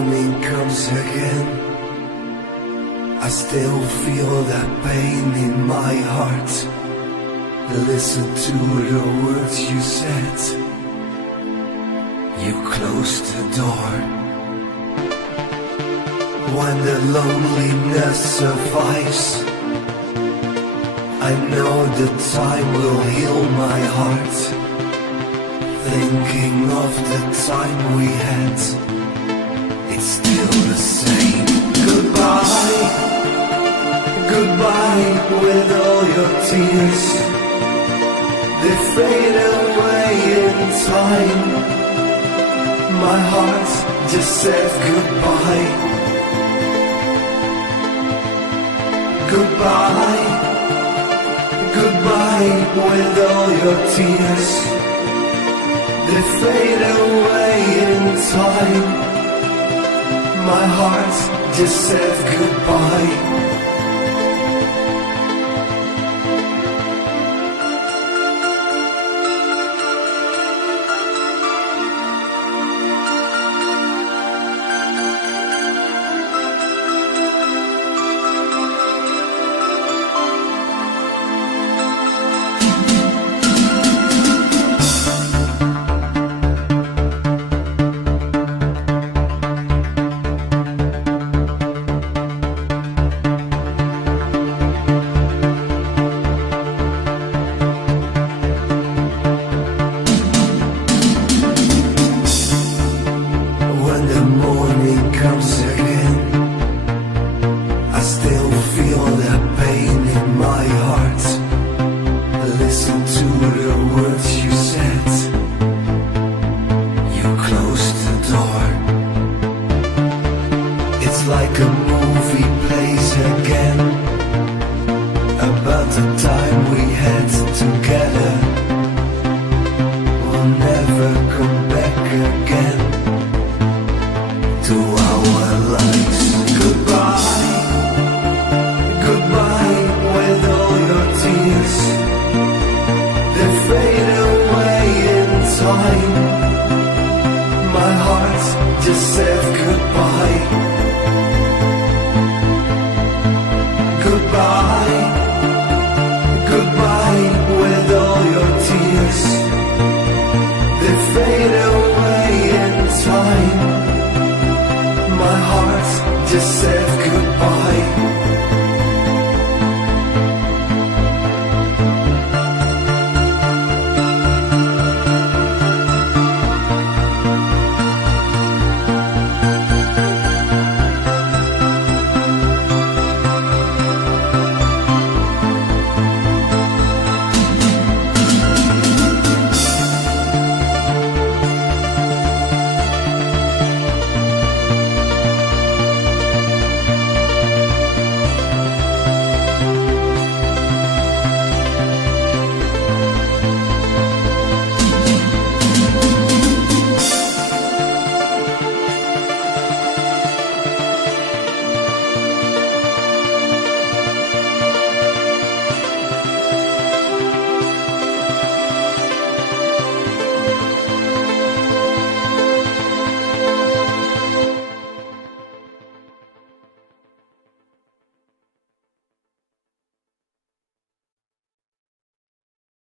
morning comes again, I still feel that pain in my heart. Listen to the words you said. You closed the door. When the loneliness survives, I know the time will heal my heart. Thinking of the time we had, it's still the same. Goodbye, goodbye with all your tears. They fade away in time. My heart just said goodbye. Goodbye, goodbye with all your tears. They fade away in time. My heart just said goodbye.